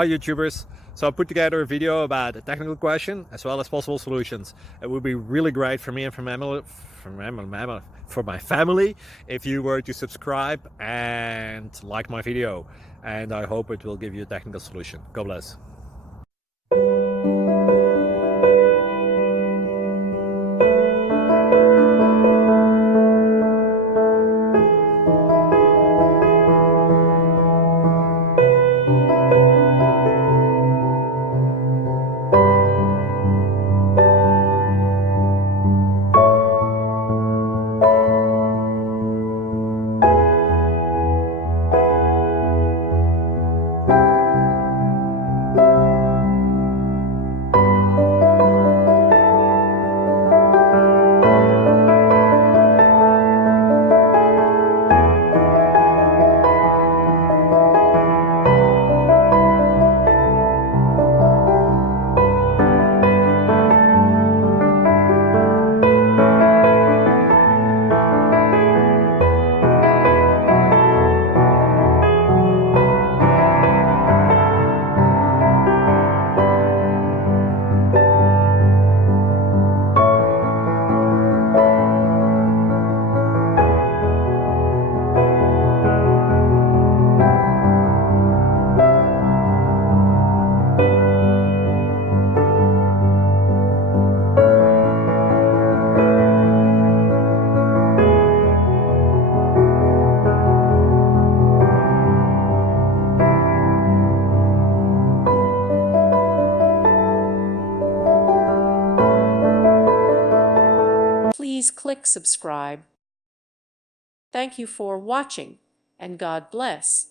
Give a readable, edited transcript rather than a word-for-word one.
Hi YouTubers! So I put together a video about a technical question as well as possible solutions. It would be really great for me and for my family if you were to subscribe and like my video, and I hope it will give you a technical solution. God bless. Please click subscribe. Thank you for watching, and God bless.